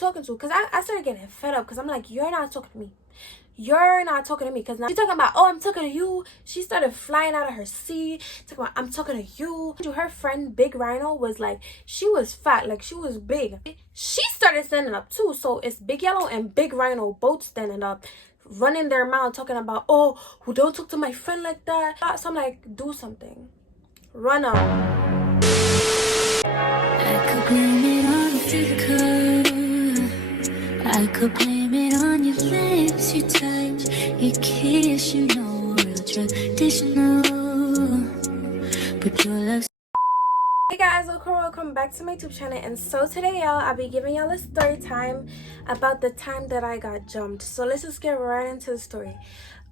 talking to? Because I started getting fed up because I'm like, you're not talking to me. You're not talking to me. Because now she's talking about, oh, I'm talking to you. She started flying out of her seat, talking about, I'm talking to you. Her friend, Big Rhino, was like, she was fat, like she was big. She started standing up too. So it's Big Yellow and Big Rhino both standing up, running their mouth, talking about, oh, who don't talk to my friend like that. So I'm like, do something. Run up. I could blame it on the physical. I could blame it on your lips, your touch, your kiss, you know, real traditional. But your love. Hey guys, welcome back to my YouTube channel. And so today, y'all, I'll be giving y'all a story time about the time that I got jumped. So let's just get right into the story.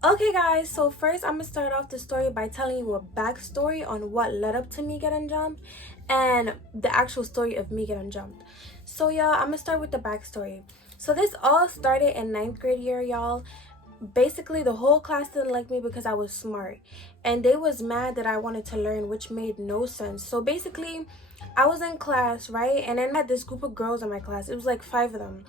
Okay guys, so first I'm gonna start off the story by telling you a backstory on what led up to me getting jumped and the actual story of me getting jumped. So y'all, I'm gonna start with the backstory. So this all started in 9th grade year, y'all. Basically the whole class didn't like me because I was smart, and they was mad that I wanted to learn, which made no sense. So basically I was in class, right, and then I had this group of girls in my class. It was like 5 of them,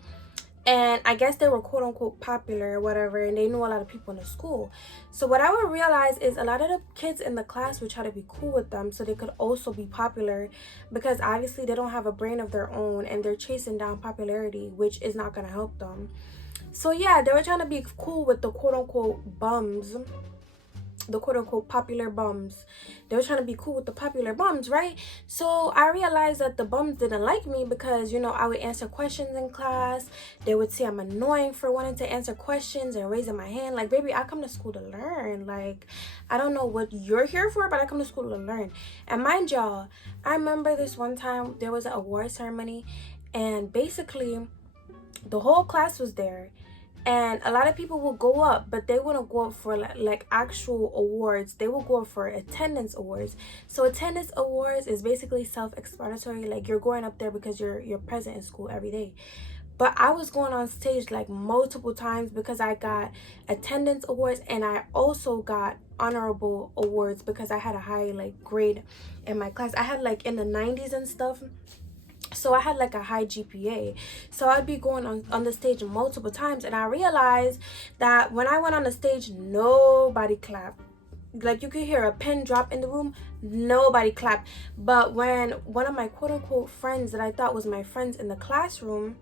and I guess they were quote unquote popular or whatever, and they knew a lot of people in the school. So what I would realize is a lot of the kids in the class would try to be cool with them so they could also be popular, because obviously they don't have a brain of their own and they're chasing down popularity, which is not going to help them. So yeah, they were trying to be cool with the quote unquote bums, the quote unquote popular bums. They were trying to be cool with the popular bums, right? So I realized that the bums didn't like me because, you know, I would answer questions in class. They would say I'm annoying for wanting to answer questions and raising my hand. Like, baby, I come to school to learn. Like, I don't know what you're here for, but I come to school to learn. And mind y'all, I remember this one time there was an award ceremony, and basically the whole class was there, and a lot of people will go up, but they wouldn't go up for like actual awards. They will go up for attendance awards. So attendance awards is basically self-explanatory, like you're going up there because you're present in school every day. But I was going on stage like multiple times because I got attendance awards, and I also got honorable awards because I had a high like grade in my class. I had like in the 90s and stuff. So I had like a high GPA. So I'd be going on the stage multiple times, and I realized that when I went on the stage, nobody clapped. Like, you could hear a pin drop in the room, nobody clapped. But when one of my quote unquote friends that I thought was my friends in the classroom,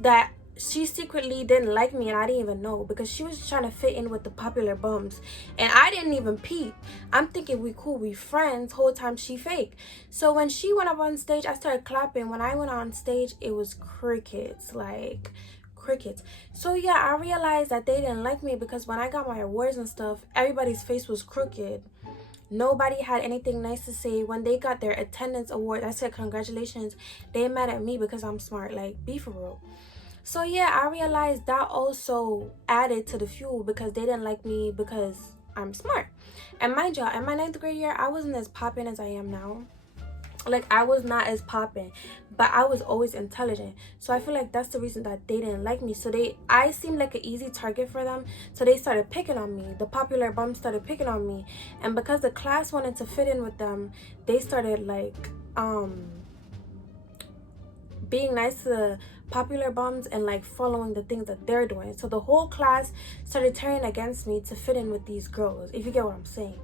that she secretly didn't like me and I didn't even know, because she was trying to fit in with the popular bums, and I didn't even peep. I'm thinking we cool, we friends, whole time she fake. So when she went up on stage, I started clapping. When I went on stage, it was crickets, like crickets. So yeah, I realized that they didn't like me because when I got my awards and stuff, everybody's face was crooked. Nobody had anything nice to say. When they got their attendance award, I said congratulations. They mad at me because I'm smart. Like, be for real. So yeah, I realized that also added to the fuel, because they didn't like me because I'm smart. And mind y'all, in my 9th grade year, I wasn't as popping as I am now. Like, I was not as popping, but I was always intelligent. So I feel like that's the reason that they didn't like me. So I seemed like an easy target for them. So they started picking on me. The popular bums started picking on me. And because the class wanted to fit in with them, they started like being nice to the popular bums and like following the things that they're doing. So the whole class started turning against me to fit in with these girls, if you get what I'm saying.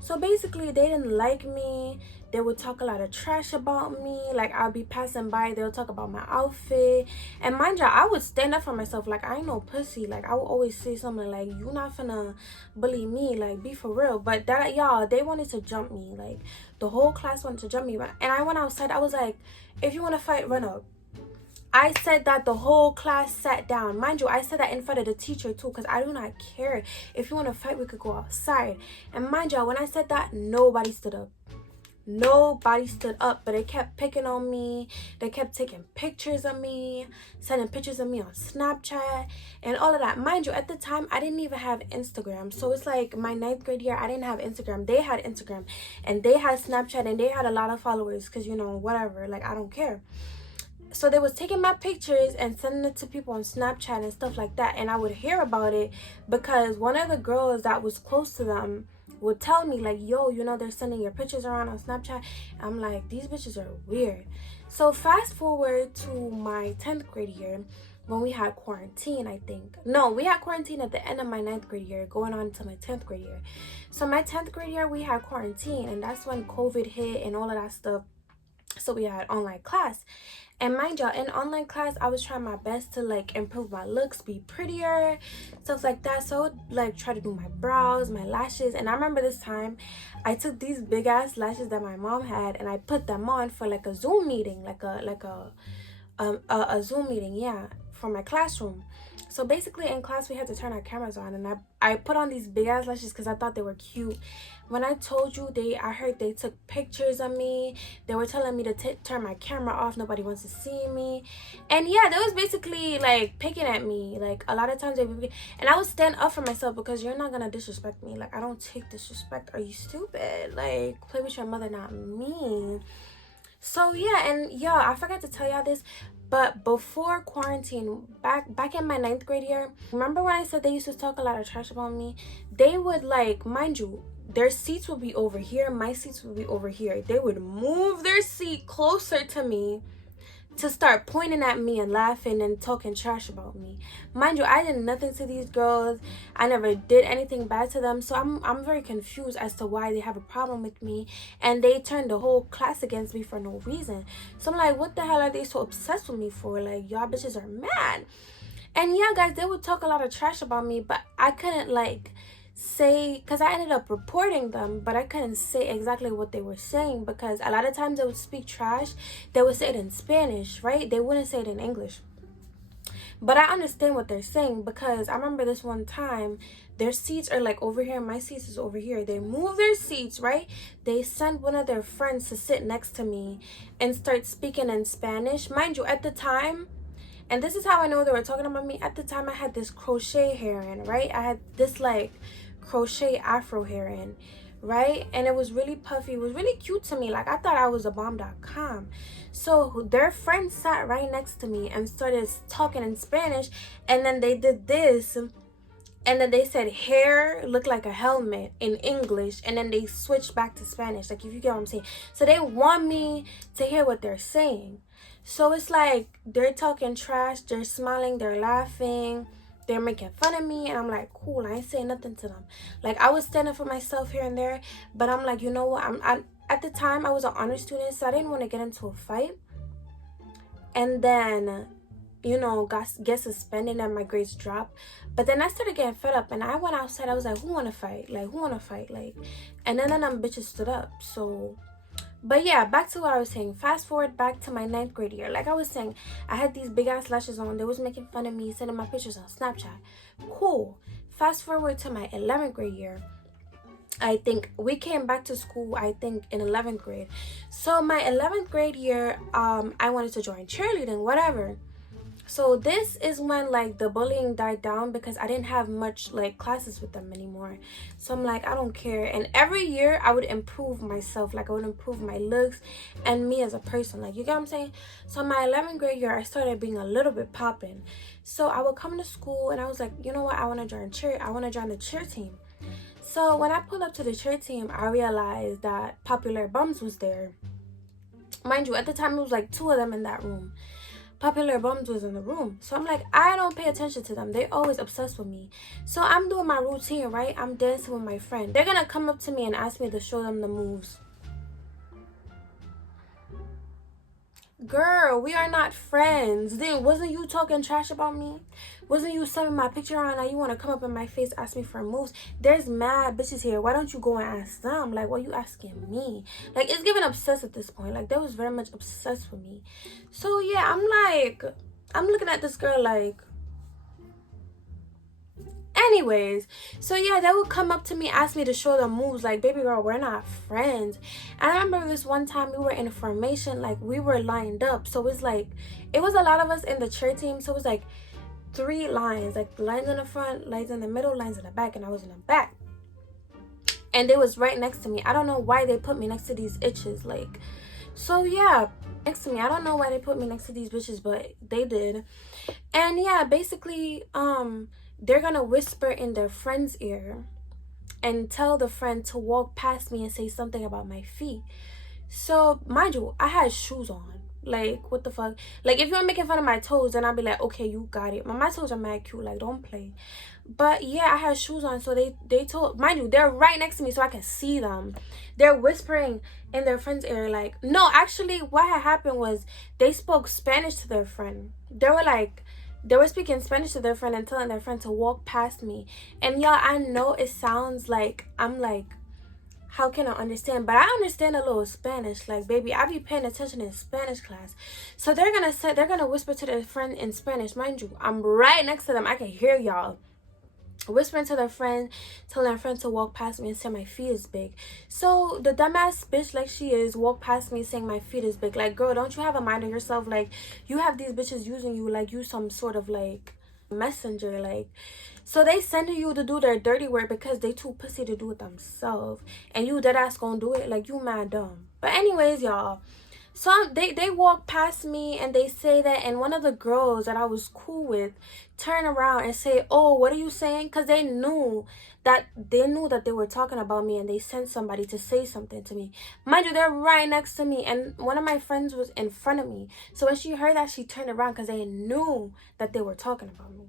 So basically they didn't like me. They would talk a lot of trash about me. Like, I'll be passing by, they'll talk about my outfit. And mind you, I would stand up for myself. Like, I ain't no pussy. Like, I would always say something like, you not finna bully me, like, be for real. But that, y'all, they wanted to jump me. Like, the whole class wanted to jump me. And I went outside. I was like, if you want to fight, run up. I said that, the whole class sat down. Mind you, I said that in front of the teacher too, because I do not care. If you want to fight, we could go outside. And mind y'all, when I said that, nobody stood up. Nobody stood up, but they kept picking on me. They kept taking pictures of me, sending pictures of me on Snapchat and all of that. Mind you, at the time, I didn't even have Instagram. So it's like my 9th grade year, I didn't have Instagram. They had Instagram, and they had Snapchat, and they had a lot of followers because, you know, whatever. Like, I don't care. So they was taking my pictures and sending it to people on Snapchat and stuff like that. And I would hear about it because one of the girls that was close to them would tell me, like, yo, you know, they're sending your pictures around on Snapchat. I'm like, these bitches are weird. So fast forward to my 10th grade year, when we had quarantine. I think no, we had quarantine at the end of my 9th grade year going on to my 10th grade year. So my 10th grade year we had quarantine, and that's when COVID hit and all of that stuff. So we had online class. And mind y'all, in online class, I was trying my best to like improve my looks, be prettier, stuff like that. So I would like try to do my brows, my lashes. And I remember this time I took these big ass lashes that my mom had and I put them on for like a Zoom meeting, like a Zoom meeting, yeah, for my classroom. So basically in class we had to turn our cameras on, and I put on these big ass lashes because I thought they were cute. When I told you, I heard they took pictures of me. They were telling me to turn my camera off, nobody wants to see me. And yeah, they was basically like picking at me. Like a lot of times and I would stand up for myself because you're not gonna disrespect me. Like I don't take disrespect. Are you stupid? Like play with your mother, not me. So yeah, and y'all, I forgot to tell y'all this, but before quarantine, back in my 9th grade year, remember when I said they used to talk a lot of trash about me? They would, like, mind you, their seats would be over here, my seats would be over here. They would move their seat closer to me to start pointing at me and laughing and talking trash about me. Mind you, I did nothing to these girls. I never did anything bad to them. So I'm very confused as to why they have a problem with me, and they turned the whole class against me for no reason. So I'm like, what the hell are they so obsessed with me for? Like, y'all bitches are mad. And yeah, guys, they would talk a lot of trash about me, but I couldn't like say, because I ended up reporting them, but I couldn't say exactly what they were saying because a lot of times they would speak trash. They would say it in Spanish, right? They wouldn't say it in English. But I understand what they're saying because I remember this one time, their seats are like over here, my seats is over here. They move their seats, right? They send one of their friends to sit next to me and start speaking in Spanish. Mind you, at the time, and this is how I know they were talking about me, at the time I had this crochet hair in, right? I had this like crochet afro hair in, right? And it was really puffy. It was really cute to me. Like I thought I was a bomb.com. So their friend sat right next to me and started talking in Spanish, and then they did this, and then they said hair looked like a helmet in English, and then they switched back to Spanish, like if you get what I'm saying. So they want me to hear what they're saying. So it's like they're talking trash, they're smiling, they're laughing, they're making fun of me, and I'm like, cool, I ain't saying nothing to them. Like I was standing for myself here and there, but I'm like, you know what, I'm at the time I was an honor student, so I didn't want to get into a fight and then, you know, get suspended and my grades drop. But then I started getting fed up and I went outside. I was like, who wanna fight? Like, who wanna fight? Like, and then them bitches stood up. So, but yeah, back to what I was saying. Fast forward back to my 9th grade year. Like I was saying, I had these big ass lashes on. They was making fun of me, sending my pictures on Snapchat. Cool. Fast forward to my 11th grade year. I think we came back to school, I think in 11th grade. So my 11th grade year, I wanted to join cheerleading, whatever. So this is when like the bullying died down because I didn't have much like classes with them anymore. So I'm like, I don't care. And every year I would improve myself. Like I would improve my looks and me as a person. Like, you get what I'm saying? So my 11th grade year, I started being a little bit popping. So I would come to school and I was like, you know what? I want to join cheer. I want to join the cheer team. So when I pulled up to the cheer team, I realized that Popular Bums was there. Mind you, at the time it was like 2 of them in that room. Popular Bums was in the room. So I'm like, I don't pay attention to them. They're always obsessed with me. So I'm doing my routine, right? I'm dancing with my friend. They're gonna come up to me and ask me to show them the moves. Girl, we are not friends. Then wasn't you talking trash about me? Wasn't you sending my picture on? Now you want to come up in my face, ask me for moves? There's mad bitches here. Why don't you go and ask them? Like, what are you asking me? Like, it's giving obsessed at this point. Like, they was very much obsessed with me. So yeah, I'm looking at this girl like, anyways. So yeah, they would come up to me, ask me to show them moves. Like, baby girl, we're not friends. And I remember this one time we were in formation, like we were lined up. So it's like, it was a lot of us in the cheer team. So it was like 3 lines, like lines in the front, lines in the middle, lines in the back, and I was in the back. And they was right next to me. I don't know why they put me next to these itches. Like, so yeah, next to me. I don't know why they put me next to these bitches, but they did. And yeah, basically, they're gonna whisper in their friend's ear and tell the friend to walk past me and say something about my feet. So mind you, I had shoes on. Like, what the fuck? Like, if you're making fun of my toes, then I'll be like, okay, you got it. But my toes are mad cute. Like, don't play. But yeah, I had shoes on, so they told, mind you, they're right next to me, so I can see them. They're whispering in their friend's ear. Like, no, actually, what had happened was they spoke Spanish to their friend. They were speaking Spanish to their friend and telling their friend to walk past me. And y'all, I know it sounds like I'm like, how can I understand? But I understand a little Spanish. Like, baby, I be paying attention in Spanish class. So they're gonna whisper to their friend in Spanish. Mind you, I'm right next to them. I can hear y'all whispering to their friend, telling their friend to walk past me and say my feet is big. So the dumbass bitch, like she is, walked past me saying my feet is big. Like, girl, don't you have a mind of yourself? Like, you have these bitches using you like you some sort of like messenger. Like, so they sending you to do their dirty work because they too pussy to do it themselves, and you dead ass gonna do it. Like, you mad dumb. But anyways, y'all, so they walk past me and they say that, and one of the girls that I was cool with turn around and say, oh, what are you saying? Because they knew that they were talking about me, and they sent somebody to say something to me. Mind you, they're right next to me, and one of my friends was in front of me. So when she heard that, she turned around because they knew that they were talking about me.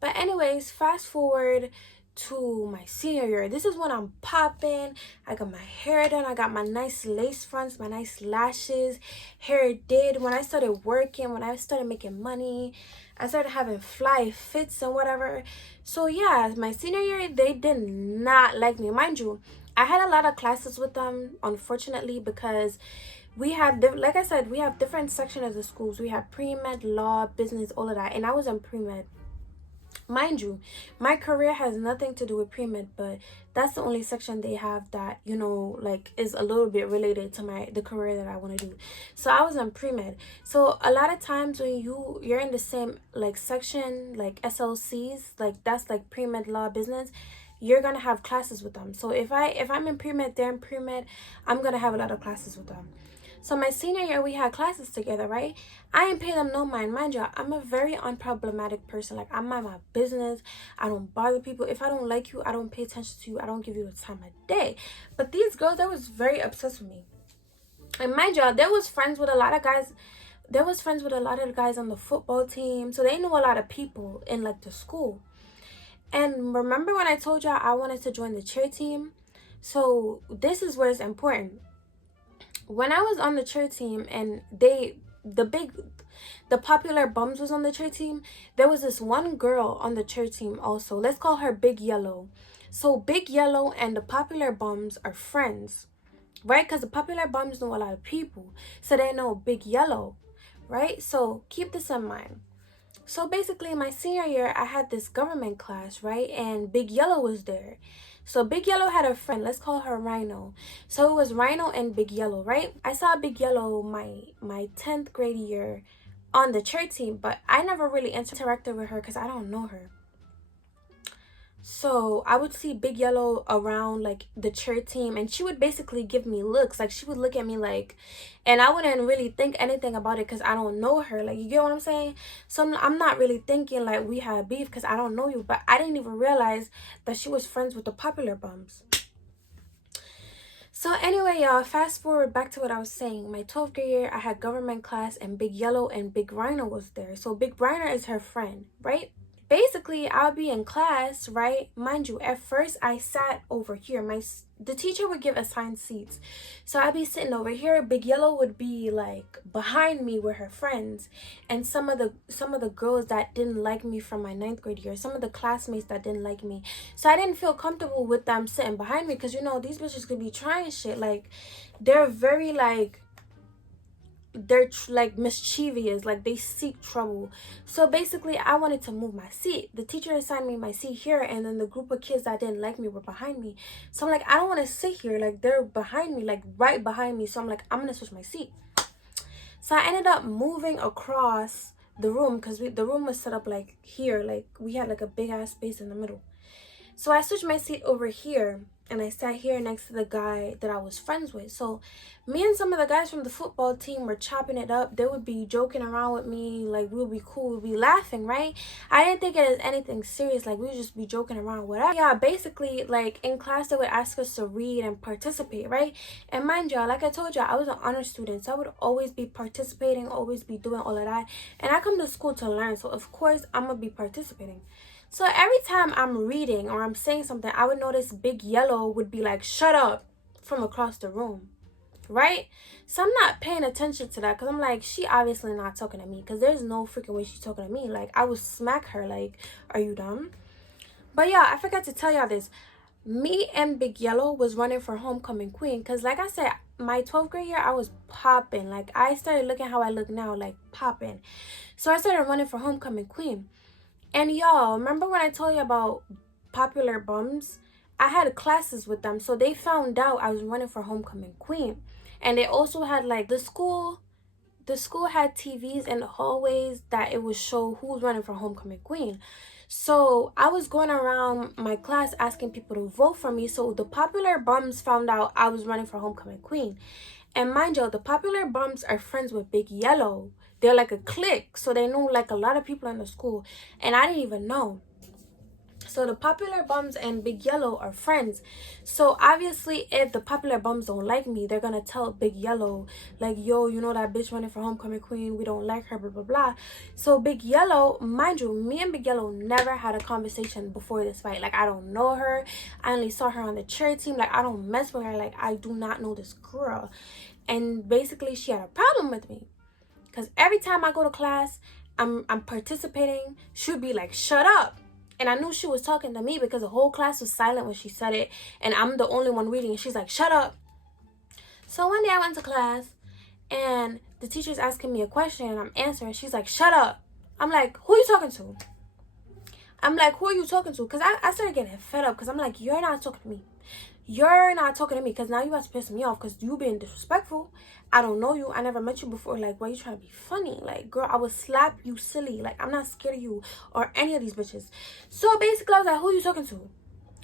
But anyways, fast forward to my senior year. This is when I'm popping. I got my hair done. I got my nice lace fronts, my nice lashes, hair did. When I started working, when I started making money, I started having fly fits and whatever. So yeah, my senior year, they did not like me. Mind you, I had a lot of classes with them, unfortunately, because we had, like I said, we have different sections of the schools. We have pre-med, law, business, all of that. And I was in pre-med. Mind you, my career has nothing to do with pre-med, but that's the only section they have that, you know, like is a little bit related to the career that I want to do. So I was in pre-med. So a lot of times when you're in the same like section, like SLCs, like that's like pre-med, law, business, you're gonna have classes with them. So if I'm in pre-med, they're in pre-med, I'm gonna have a lot of classes with them. So my senior year, we had classes together, right? I didn't pay them no mind. Mind you, I'm a very unproblematic person. Like, I mind my business. I don't bother people. If I don't like you, I don't pay attention to you. I don't give you the time of day. But these girls, they was very obsessed with me. And mind you, they was friends with a lot of guys. There was friends with a lot of the guys on the football team. So they knew a lot of people in like the school. And remember when I told y'all I wanted to join the cheer team? So this is where it's important. When I was on the cheer team and the popular bums was on the cheer team, there was this one girl on the cheer team also. Let's call her Big Yellow. So Big Yellow and the popular bums are friends, right? Because the popular bums know a lot of people, so they know Big Yellow, right? So keep this in mind. So basically, my senior year, I had this government class, right? And Big Yellow was there. So Big Yellow had a friend. Let's call her Rhino. So it was Rhino and Big Yellow, right? I saw Big Yellow my 10th grade year on the cheer team, but I never really interacted with her because I don't know her. So I would see Big Yellow around like the cheer team, and she would basically give me looks. Like, she would look at me like, and I wouldn't really think anything about it because I don't know her. Like, you get what I'm saying? So I'm not really thinking like we had beef because I don't know you. But I didn't even realize that she was friends with the popular bums. So anyway, y'all, fast forward back to what I was saying. My 12th grade year, I had government class, and Big Yellow and Big Rhino was there. So Big Rhino is her friend, right? Basically, I'll be in class, right? Mind you, at first I sat over here. The teacher would give assigned seats, so I'd be sitting over here. Big Yellow would be like behind me with her friends, and some of the girls that didn't like me from my 9th grade year, some of the classmates that didn't like me. So I didn't feel comfortable with them sitting behind me because, you know, these bitches could be trying shit. Like, they're very like, they're like mischievous, like they seek trouble. So basically, I wanted to move my seat. The teacher assigned me my seat here, and then the group of kids that didn't like me were behind me. So I'm like, I don't want to sit here. Like, they're behind me, like right behind me. So I'm like, I'm gonna switch my seat. So I ended up moving across the room because the room was set up like here. Like, we had like a big ass space in the middle. So I switched my seat over here. and I sat here next to the guy that I was friends with. So me and some of the guys from the football team were chopping it up. They would be joking around with me, like we'll be cool, we'll be laughing, right? I didn't think it was anything serious, like we would just be joking around, whatever. Yeah, basically, like in class they would ask us to read and participate, right? And mind y'all, like I told y'all, I was an honor student, so I would always be participating, always be doing all of that. And I come to school to learn, so of course I'm gonna be participating. So every time I'm reading or I'm saying something, I would notice Big Yellow would be like, shut up, from across the room, right? So I'm not paying attention to that because I'm like, she obviously not talking to me, because there's no freaking way she's talking to me. Like, I would smack her, like, are you dumb? But yeah, I forgot to tell y'all this. Me and Big Yellow was running for homecoming queen because, like I said, my 12th grade year, I was popping. Like, I started looking how I look now, like popping. So I started running for homecoming queen. And y'all, remember when I told you about popular bums? I had classes with them, so they found out I was running for homecoming queen. And they also had like the school had TVs in the hallways that it would show who's running for homecoming queen. So I was going around my class asking people to vote for me. So the popular bums found out I was running for homecoming queen. And mind you, the popular bums are friends with Big Yellow. They're like a clique, so they know like a lot of people in the school, and I didn't even know. So the popular bums and Big Yellow are friends. So obviously, if the popular bums don't like me, they're gonna tell Big Yellow, like, yo, you know that bitch running for homecoming queen, we don't like her, blah blah blah. So Big Yellow, mind you, me and Big Yellow never had a conversation before this fight. Like, I don't know her, I only saw her on the cheer team, like I don't mess with her, like I do not know this girl. And basically she had a problem with me, because every time I go to class, I'm participating, she'd be like, shut up. And I knew she was talking to me because the whole class was silent when she said it, and I'm the only one reading, and she's like, shut up. So one day I went to class and the teacher's asking me a question and I'm answering. She's like, shut up. I'm like, who are you talking to? I'm like, who are you talking to? Because I started getting fed up, because I'm like, you're not talking to me. You're not talking to me, because now you have to piss me off because you being disrespectful. I don't know you. I never met you before. Like, why you trying to be funny? Like, girl, I would slap you silly. Like, I'm not scared of you or any of these bitches. So basically I was like, who are you talking to?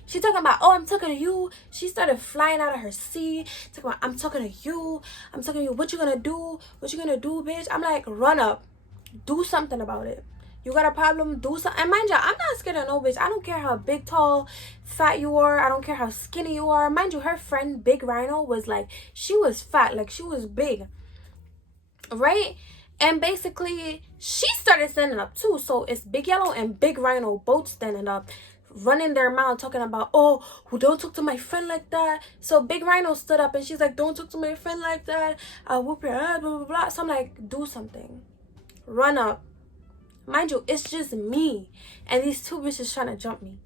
She talking about, oh, I'm talking to you. She started flying out of her seat, talking about, I'm talking to you. I'm talking to you. What you gonna do? What you gonna do, bitch? I'm like, run up. Do something about it. You got a problem? Do something. And mind you, I'm not scared of no bitch. I don't care how big, tall, fat you are. I don't care how skinny you are. Mind you, her friend, Big Rhino, was like, she was fat. Like, she was big. Right? And basically, she started standing up too. So it's Big Yellow and Big Rhino both standing up, running their mouth, talking about, oh, who don't talk to my friend like that. So Big Rhino stood up and she's like, don't talk to my friend like that. I'll whoop your ass, blah, blah, blah. So I'm like, do something. Run up. Mind you, it's just me and these two bitches trying to jump me.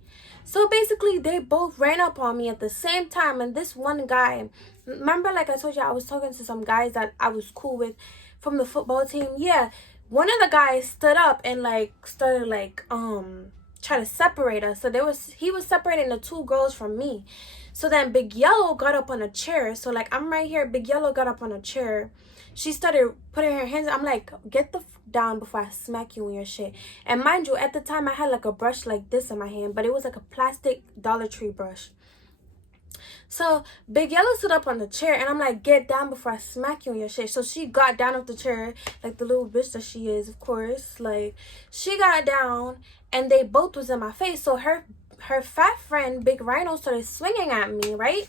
So basically, they both ran up on me at the same time. And this one guy, remember, like I told you, I was talking to some guys that I was cool with from the football team. Yeah, one of the guys stood up and like started like try to separate us. So he was separating the two girls from me. So then Big Yellow got up on a chair. So like, I'm right here, Big Yellow got up on a chair. She started putting her hands, I'm like, get the down before I smack you in your shit. And mind you, at the time I had like a brush like this in my hand, but it was like a plastic Dollar Tree brush. So Big Yellow stood up on the chair and I'm like, get down before I smack you in your shit. So she got down off the chair, like the little bitch that she is, of course. Like, she got down and they both was in my face. So her fat friend, Big Rhino, started swinging at me, right?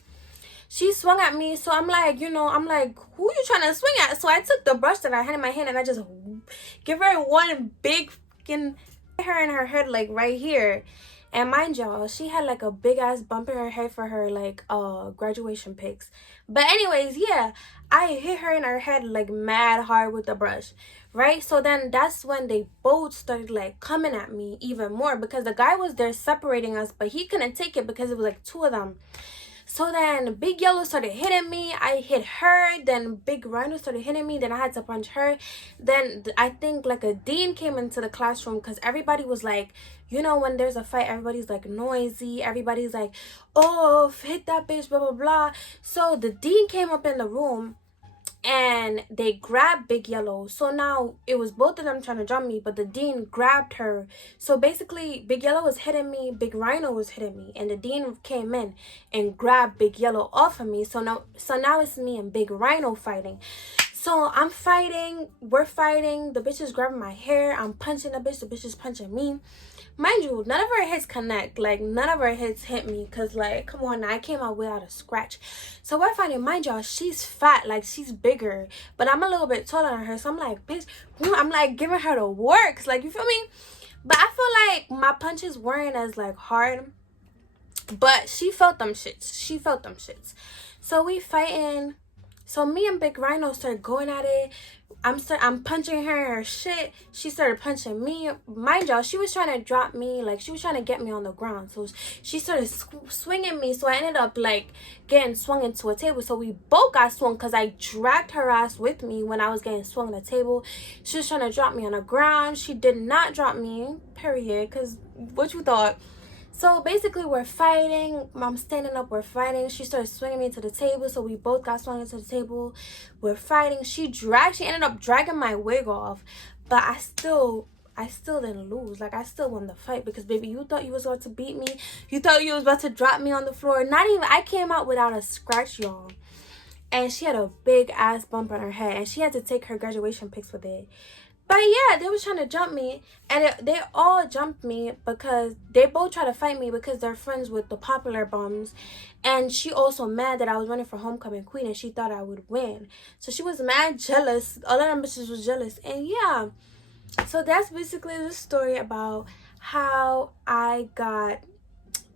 She swung at me. So I'm like, you know, I'm like, who you trying to swing at? So I took the brush that I had in my hand and I just give her one big fucking hit her in her head, like right here. And mind y'all, she had like a big ass bump in her head for her like graduation pics. But anyways, yeah, I hit her in her head like mad hard with the brush, right? So then that's when they both started like coming at me even more, because the guy was there separating us, but he couldn't take it because it was like two of them. So then Big Yellow started hitting me. I hit her. Then Big Rhino started hitting me. Then I had to punch her. Then I think like a dean came into the classroom, because everybody was like, you know, when there's a fight, everybody's like noisy. Everybody's like, oh, hit that bitch, blah, blah, blah. So the dean came up in the room and they grabbed Big Yellow. So now it was both of them trying to jump me, but the dean grabbed her. So basically Big Yellow was hitting me, Big Rhino was hitting me, and the dean came in and grabbed Big Yellow off of me. So now it's me and Big Rhino fighting. So I'm fighting, we're fighting, the bitch is grabbing my hair, I'm punching the bitch is punching me. Mind you, none of her hits connect. Like, none of her hits hit me. Because, like, come on, I came out without a scratch. So we're fighting. Mind y'all, she's fat. Like, she's bigger. But I'm a little bit taller than her. So I'm like, bitch, I'm, like, giving her the works. Like, you feel me? But I feel like my punches weren't as, like, hard. But she felt them shits. She felt them shits. So we fighting. So me and Big Rhino started going at it. I'm punching her shit. She started punching me. Mind y'all, she was trying to drop me. Like, she was trying to get me on the ground. So she started swinging me. So I ended up, like, getting swung into a table. So we both got swung because I dragged her ass with me when I was getting swung on the table. She was trying to drop me on the ground. She did not drop me, period. Because what you thought? So basically we're fighting. I'm standing up, we're fighting. She started swinging me to the table, so we both got swung into the table. We're fighting. She ended up dragging my wig off, but I still didn't lose. Like, I still won the fight because, baby, you thought you was about to beat me. You thought you was about to drop me on the floor. Not even, I came out without a scratch, y'all. And she had a big ass bump on her head, and she had to take her graduation pics with it. But yeah, they was trying to jump me, and they all jumped me because they both tried to fight me because they're friends with the popular bums. And she also mad that I was running for homecoming queen and she thought I would win. So she was mad jealous. All of them bitches was jealous. And yeah, so that's basically the story about how I got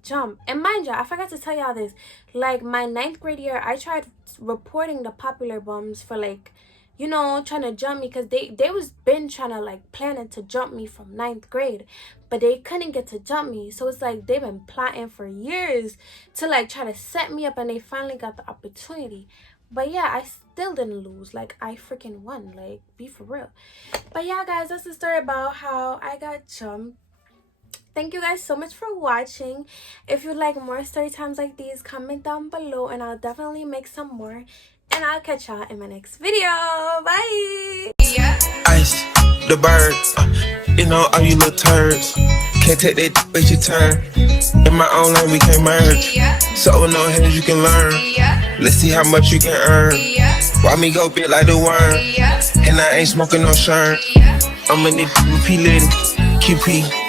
jumped. And mind you, I forgot to tell y'all this. Like, my 9th grade year, I tried reporting the popular bums for, like, you know, trying to jump me because they was been trying to, like, planning to jump me from 9th grade, but they couldn't get to jump me. So it's like they've been plotting for years to, like, try to set me up, and they finally got the opportunity. But yeah, I still didn't lose. Like, I freaking won. Like, be for real. But yeah, guys, that's the story about how I got jumped. Thank you guys so much for watching. If you'd like more story times like these, comment down below and I'll definitely make some more. And I'll catch y'all in my next video. Bye. Ice, the bird, you know all you little turds. Can't take that but you turn. In my own lane we can merge. So no hands you can learn. Let's see how much you can earn. Why me go big like the worm? And I ain't smoking no shirt. I'm in it, repeating QP.